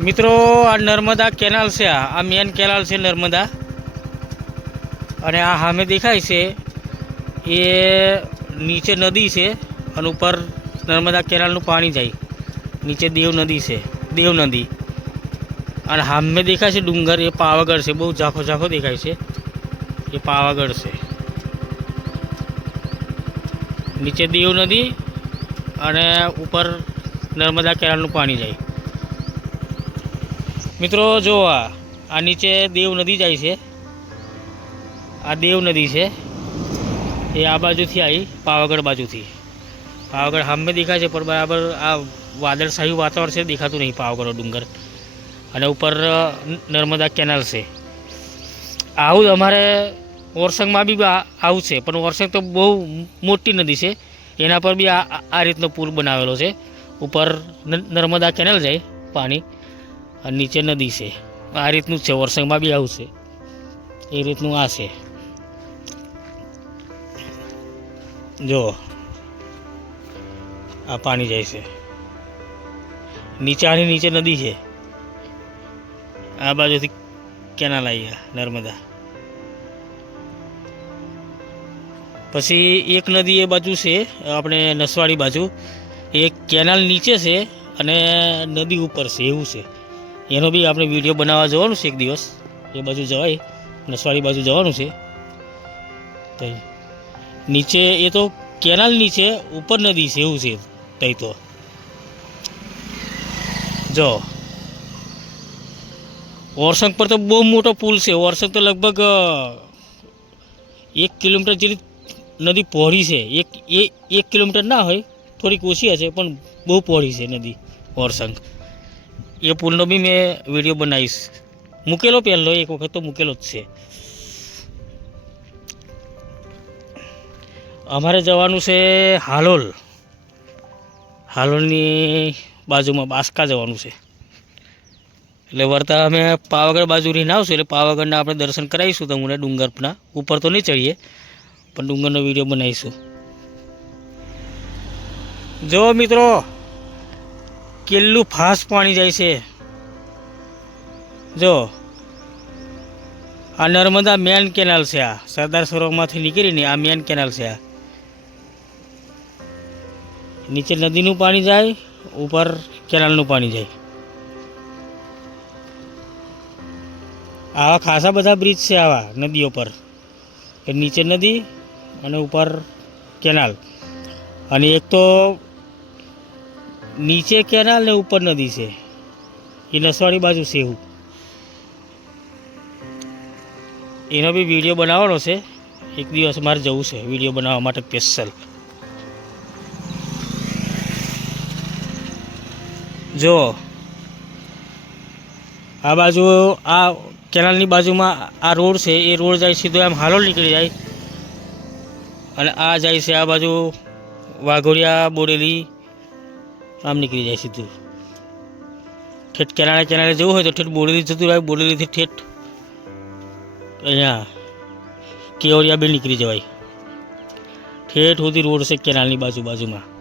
મિત્રો, આ નર્મદા કેનાલ છે આ. મેન કેનાલ છે નર્મદા. અને આ સામે દેખાય છે, એ નીચે નદી છે અને ઉપર નર્મદા કેનાલનું પાણી જાય. નીચે દેવ નદી છે, દેવ નદી. અને સામે દેખાય છે ડુંગર, એ પાવાગઢ છે. બહુ ઝાંખો ઝાંખો દેખાય છે. એ પાવાગઢ છે. નીચે દેવ નદી અને ઉપર નર્મદા કેનાલનું પાણી જાય. મિત્રો, જો આ નીચે દેવ નદી જાય છે. આ દેવ નદી છે. એ આ બાજુથી આવી પાવાગઢ બાજુથી. પાવાગઢ સામે દેખાય છે, પણ બરાબર આ વાદળશાહી વાતાવરણ છે, દેખાતું નહીં પાવાગઢ ડુંગર. અને ઉપર નર્મદા કેનાલ છે. આવું જ અમારે ઓરસંગમાં બી આવું છે, પણ ઓરસંગ તો બહુ મોટી નદી છે. એના પર બી આ- આ રીતનો પુલ બનાવેલો છે. ઉપર નર્મદા કેનાલ જાય, પાણી. અને નીચે નદી છે. આ રીતનું જ છે. વરસંગમાં બી આવું છે. એ રીતનું આ છે. જો, આ પાણી જાય છે. નીચે આની નીચે નદી છે. આ બાજુથી કેનાલ આવી નર્મદા. પછી એક નદી એ બાજુ છે, આપણે નસવાડી બાજુ. એ કેનાલ નીચે છે અને નદી ઉપર છે, એવું છે. એનો બી આપણે વીડિયો બનાવવા જવાનું છે એક દિવસ. એ બાજુ જવાય. નસવાડી બાજુ જવાનું છે. તઈ. નીચે એ તો કેનાલ નીચે ઉપર નદી છે એવું છે તઈ તો. જો. ઓરસંગ પર તો બહુ મોટો પુલ છે. ઓરસંગ તો લગભગ એક કિલોમીટર જેટલી નદી પહોળી છે. એક, એ, એક કિલોમીટર ના હોય, થોડીક ઓછી હશે, પણ બહુ પહોળી છે નદી, ઓરસંગ. એ પુલનો બી મેં વીડિયો બનાવીશ. મૂકેલો પહેલો, એક વખત તો મૂકેલો જ છે. અમારે જવાનું છે હાલોલ. હાલોલની બાજુમાં બાસ્કા જવાનું છે. એટલે વર્તા અમે પાવાગઢ બાજુ રહીને આવશું, એટલે પાવાગઢના આપણે દર્શન કરાવીશું તમને ડુંગરના ઉપર તો નહીં ચડીએ, પણ ડુંગરનો વીડિયો બનાવીશું. જો મિત્રો કેટલું ફાસ્ટ પાણી જાય છે. જો, આ નર્મદા મેન કેનાલ છે આ. સરદાર સરોવરમાંથી નીકળીને આ મેન કેનાલ છે આ. નીચે નદીનું પાણી જાય, ઉપર કેનાલનું પાણી જાય. આવા ખાસા બધા બ્રિજ છે આવા નદીઓ પર. નીચે નદી અને ઉપર કેનાલ. અને એક તો નીચે કેનાલ ને ઉપર નદી છે. એ નસવાડી બાજુ એવું. એનો બી વીડિયો બનાવવાનો છે. એક દિવસ મારે જવું છે વીડિયો બનાવવા માટે સ્પેશિયલ જો, આ બાજુ, આ કેનાલની બાજુમાં આ રોડ છે, એ રોડ જાય સીધો આમ હાલોલ નીકળી જાય. અને આ જાય છે આ બાજુ વાઘોડિયા, બોડેલી આમ નીકળી જાય સીધું. ઠેઠ કેનાળે કેનાળે જવું હોય તો ઠેઠ બોડેલી જતું રહે બોડેલીથી ઠેઠ અહીંયા કેવડિયા બી નીકળી જવાય. ઠેઠ સુધી રોડ છે કેનાલની બાજુ બાજુમાં